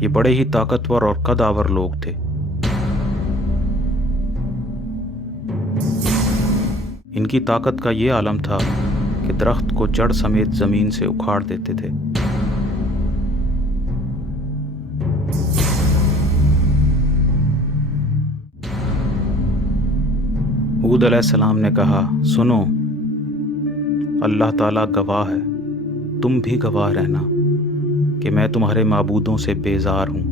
یہ بڑے ہی طاقتور اور قدآور لوگ تھے۔ ان کی طاقت کا یہ عالم تھا کہ درخت کو جڑ سمیت زمین سے اکھاڑ دیتے تھے۔ ہود علیہ السلام نے کہا، سنو، اللہ تعالیٰ گواہ ہے، تم بھی گواہ رہنا کہ میں تمہارے معبودوں سے بیزار ہوں۔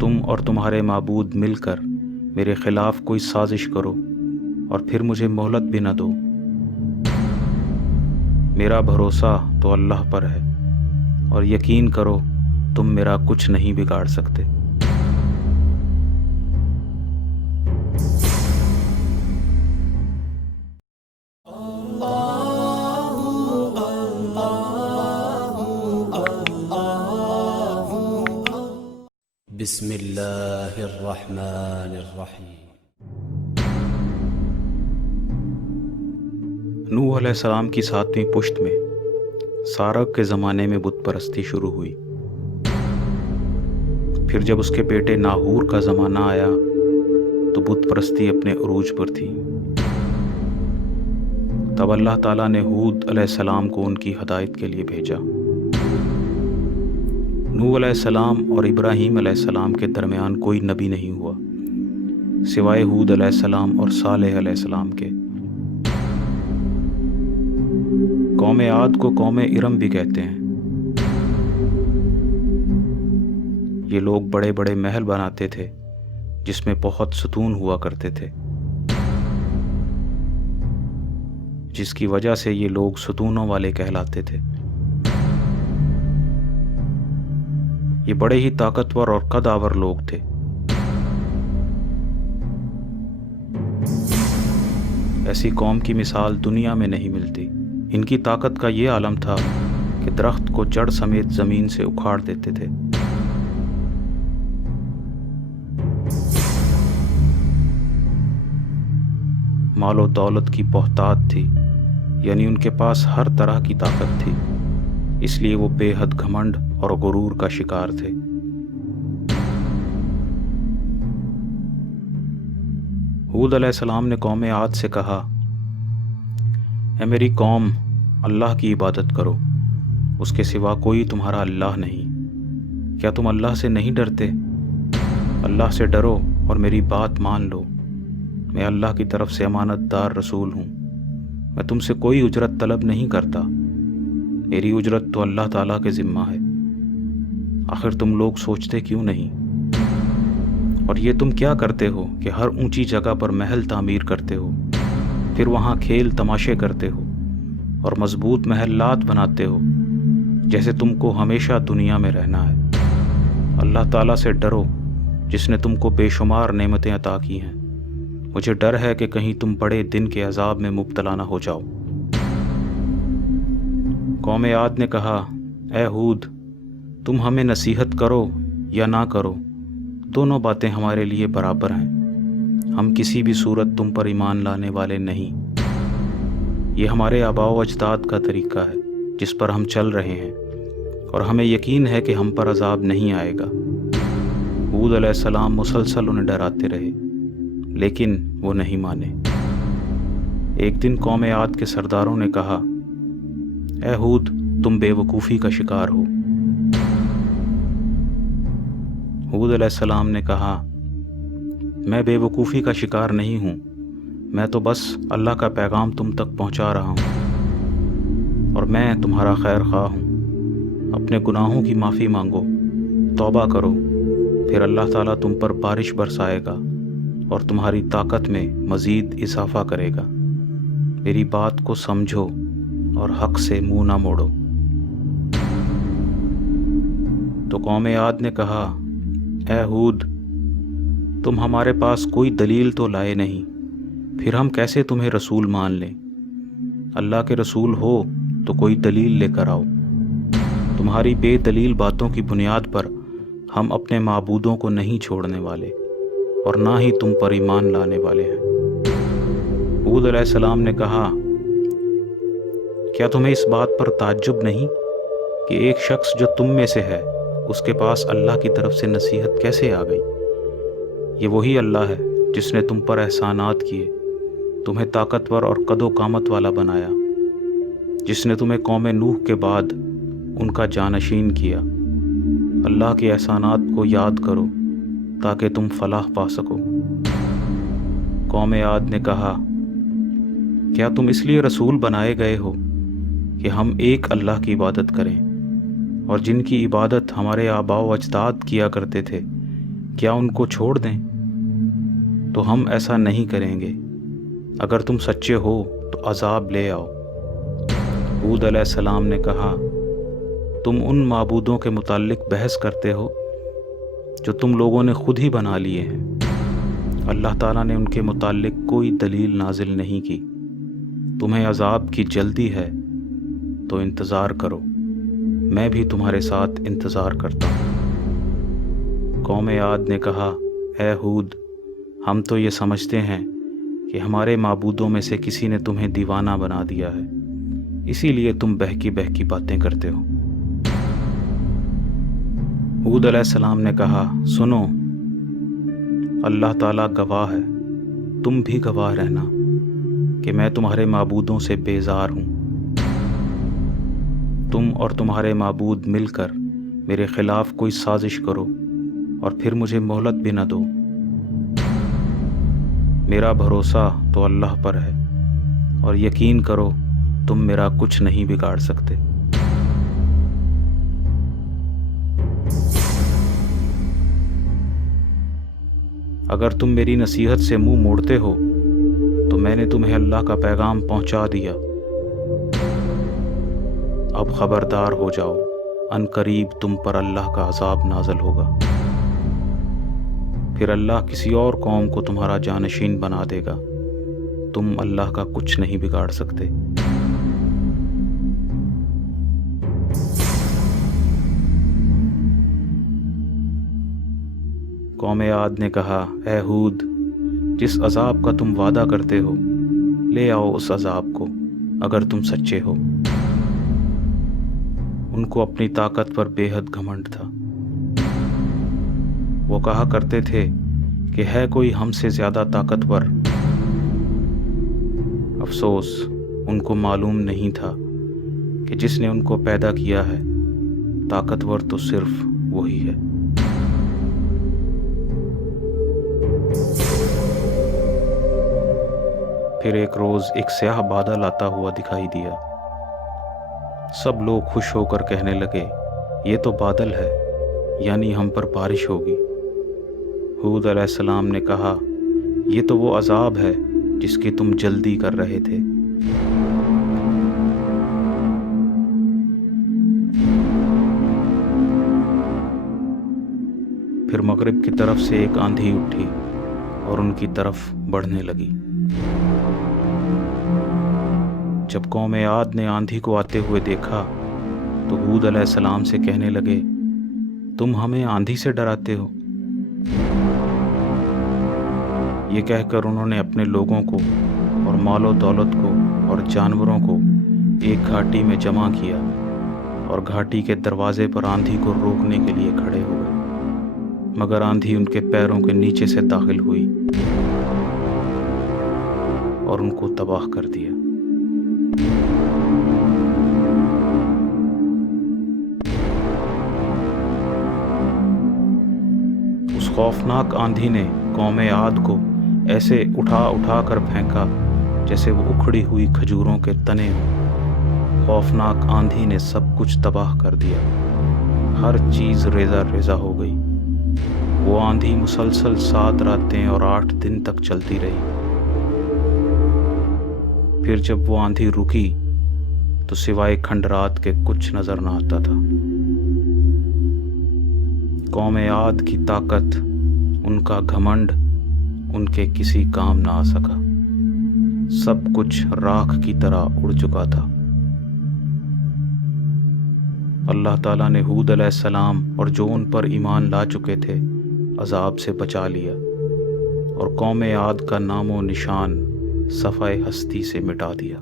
تم اور تمہارے معبود مل کر میرے خلاف کوئی سازش کرو اور پھر مجھے مہلت بھی نہ دو۔ میرا بھروسہ تو اللہ پر ہے اور یقین کرو تم میرا کچھ نہیں بگاڑ سکتے۔ بسم اللہ الرحمن الرحیم۔ نوح علیہ السلام کی 7ویں پشت میں سارگ کے زمانے میں بت پرستی شروع ہوئی۔ پھر جب اس کے بیٹے ناہور کا زمانہ آیا تو بت پرستی اپنے عروج پر تھی۔ تب اللہ تعالیٰ نے ہود علیہ السلام کو ان کی ہدایت کے لیے بھیجا۔ نوح علیہ السلام اور ابراہیم علیہ السلام کے درمیان کوئی نبی نہیں ہوا سوائے ہود علیہ السلام اور صالح علیہ السلام کے۔ قوم عاد کو قوم ارم بھی کہتے ہیں۔ یہ لوگ بڑے بڑے محل بناتے تھے جس میں بہت ستون ہوا کرتے تھے، جس کی وجہ سے یہ لوگ ستونوں والے کہلاتے تھے۔ یہ بڑے ہی طاقتور اور قدآور لوگ تھے۔ ایسی قوم کی مثال دنیا میں نہیں ملتی۔ ان کی طاقت کا یہ عالم تھا کہ درخت کو جڑ سمیت زمین سے اکھاڑ دیتے تھے۔ مال و دولت کی بہتات تھی، یعنی ان کے پاس ہر طرح کی طاقت تھی، اس لیے وہ بے حد گھمنڈ اور غرور کا شکار تھے۔ ہود علیہ السلام نے قوم عاد سے کہا، اے میری قوم، اللہ کی عبادت کرو، اس کے سوا کوئی تمہارا اللہ نہیں۔ کیا تم اللہ سے نہیں ڈرتے؟ اللہ سے ڈرو اور میری بات مان لو۔ میں اللہ کی طرف سے امانت دار رسول ہوں۔ میں تم سے کوئی اجرت طلب نہیں کرتا، میری اجرت تو اللہ تعالیٰ کے ذمہ ہے۔ آخر تم لوگ سوچتے کیوں نہیں؟ اور یہ تم کیا کرتے ہو کہ ہر اونچی جگہ پر محل تعمیر کرتے ہو، پھر وہاں کھیل تماشے کرتے ہو اور مضبوط محلات بناتے ہو، جیسے تم کو ہمیشہ دنیا میں رہنا ہے۔ اللہ تعالیٰ سے ڈرو جس نے تم کو بے شمار نعمتیں عطا کی ہیں۔ مجھے ڈر ہے کہ کہیں تم بڑے دن کے عذاب میں مبتلا نہ ہو جاؤ۔ قوم عاد نے کہا، اے ہود، تم ہمیں نصیحت کرو یا نہ کرو، دونوں باتیں ہمارے لیے برابر ہیں۔ ہم کسی بھی صورت تم پر ایمان لانے والے نہیں۔ یہ ہمارے آباء و اجداد کا طریقہ ہے جس پر ہم چل رہے ہیں، اور ہمیں یقین ہے کہ ہم پر عذاب نہیں آئے گا۔ ہود علیہ السلام مسلسل انہیں ڈراتے رہے لیکن وہ نہیں مانے۔ ایک دن قوم عاد کے سرداروں نے کہا، اے ہود، تم بے وقوفی کا شکار ہو۔ ہود علیہ السلام نے کہا، میں بے وقوفی کا شکار نہیں ہوں، میں تو بس اللہ کا پیغام تم تک پہنچا رہا ہوں، اور میں تمہارا خیر خواہ ہوں۔ اپنے گناہوں کی معافی مانگو، توبہ کرو، پھر اللہ تعالیٰ تم پر بارش برسائے گا اور تمہاری طاقت میں مزید اضافہ کرے گا۔ میری بات کو سمجھو اور حق سے منہ نہ موڑو۔ تو قوم عاد نے کہا، اے ہود، تم ہمارے پاس کوئی دلیل تو لائے نہیں، پھر ہم کیسے تمہیں رسول مان لیں؟ اللہ کے رسول ہو تو کوئی دلیل لے کر آؤ۔ تمہاری بے دلیل باتوں کی بنیاد پر ہم اپنے معبودوں کو نہیں چھوڑنے والے، اور نہ ہی تم پر ایمان لانے والے ہیں۔ ہود علیہ السلام نے کہا، کیا تمہیں اس بات پر تعجب نہیں کہ ایک شخص جو تم میں سے ہے اس کے پاس اللہ کی طرف سے نصیحت کیسے آ گئی؟ یہ وہی اللہ ہے جس نے تم پر احسانات کیے، تمہیں طاقتور اور قد و قامت والا بنایا، جس نے تمہیں قوم نوح کے بعد ان کا جانشین کیا۔ اللہ کے احسانات کو یاد کرو تاکہ تم فلاح پا سکو۔ قوم عاد نے کہا، کیا تم اس لیے رسول بنائے گئے ہو کہ ہم ایک اللہ کی عبادت کریں، اور جن کی عبادت ہمارے آباء و اجداد کیا کرتے تھے کیا ان کو چھوڑ دیں؟ تو ہم ایسا نہیں کریں گے۔ اگر تم سچے ہو تو عذاب لے آؤ۔ ہود علیہ السلام نے کہا، تم ان معبودوں کے متعلق بحث کرتے ہو جو تم لوگوں نے خود ہی بنا لیے ہیں۔ اللہ تعالیٰ نے ان کے متعلق کوئی دلیل نازل نہیں کی۔ تمہیں عذاب کی جلدی ہے تو انتظار کرو، میں بھی تمہارے ساتھ انتظار کرتا ہوں۔ قوم عاد نے کہا، اے ہود، ہم تو یہ سمجھتے ہیں کہ ہمارے معبودوں میں سے کسی نے تمہیں دیوانہ بنا دیا ہے، اسی لیے تم بہکی بہکی باتیں کرتے ہو۔ ہود علیہ السلام نے کہا، سنو، اللہ تعالیٰ گواہ ہے، تم بھی گواہ رہنا کہ میں تمہارے معبودوں سے بیزار ہوں۔ تم اور تمہارے معبود مل کر میرے خلاف کوئی سازش کرو اور پھر مجھے مہلت بھی نہ دو۔ میرا بھروسہ تو اللہ پر ہے، اور یقین کرو تم میرا کچھ نہیں بگاڑ سکتے۔ اگر تم میری نصیحت سے منہ موڑتے ہو تو میں نے تمہیں اللہ کا پیغام پہنچا دیا۔ اب خبردار ہو جاؤ، ان قریب تم پر اللہ کا عذاب نازل ہوگا۔ پھر اللہ کسی اور قوم کو تمہارا جانشین بنا دے گا، تم اللہ کا کچھ نہیں بگاڑ سکتے۔ قوم عاد نے کہا، اے ہود، جس عذاب کا تم وعدہ کرتے ہو لے آؤ اس عذاب کو اگر تم سچے ہو۔ ان کو اپنی طاقت پر بے حد گھمنڈ تھا۔ وہ کہا کرتے تھے کہ ہے کوئی ہم سے زیادہ طاقتور۔ افسوس، ان کو معلوم نہیں تھا کہ جس نے ان کو پیدا کیا ہے طاقتور تو صرف وہی ہے۔ پھر ایک روز ایک سیاہ بادل آتا ہوا دکھائی دیا۔ سب لوگ خوش ہو کر کہنے لگے، یہ تو بادل ہے، یعنی ہم پر بارش ہوگی۔ ہود علیہ السلام نے کہا، یہ تو وہ عذاب ہے جس کی تم جلدی کر رہے تھے۔ پھر مغرب کی طرف سے ایک آندھی اٹھی اور ان کی طرف بڑھنے لگی۔ جب قوم عاد نے آندھی کو آتے ہوئے دیکھا تو ہود علیہ السلام سے کہنے لگے، تم ہمیں آندھی سے ڈراتے ہو؟ یہ کہہ کر انہوں نے اپنے لوگوں کو اور مال و دولت کو اور جانوروں کو ایک گھاٹی میں جمع کیا اور گھاٹی کے دروازے پر آندھی کو روکنے کے لیے کھڑے ہو گئے، مگر آندھی ان کے پیروں کے نیچے سے داخل ہوئی اور ان کو تباہ کر دیا۔ اس خوفناک آندھی نے قوم عاد کو ایسے اٹھا اٹھا کر پھینکا جیسے وہ اکھڑی ہوئی کھجوروں کے تنے ہوں۔ خوفناک آندھی نے سب کچھ تباہ کر دیا، ہر چیز ریزہ ریزہ ہو گئی۔ وہ آندھی مسلسل 7 راتیں اور 8 دن تک چلتی رہی۔ پھر جب وہ آندھی رکی تو سوائے کھنڈرات کے کچھ نظر نہ آتا تھا۔ قوم عاد کی طاقت، ان کا گھمنڈ ان کے کسی کام نہ آ سکا، سب کچھ راکھ کی طرح اڑ چکا تھا۔ اللہ تعالیٰ نے ہود علیہ السلام اور جو ان پر ایمان لا چکے تھے عذاب سے بچا لیا، اور قوم عاد کا نام و نشان صفحہ ہستی سے مٹا دیا۔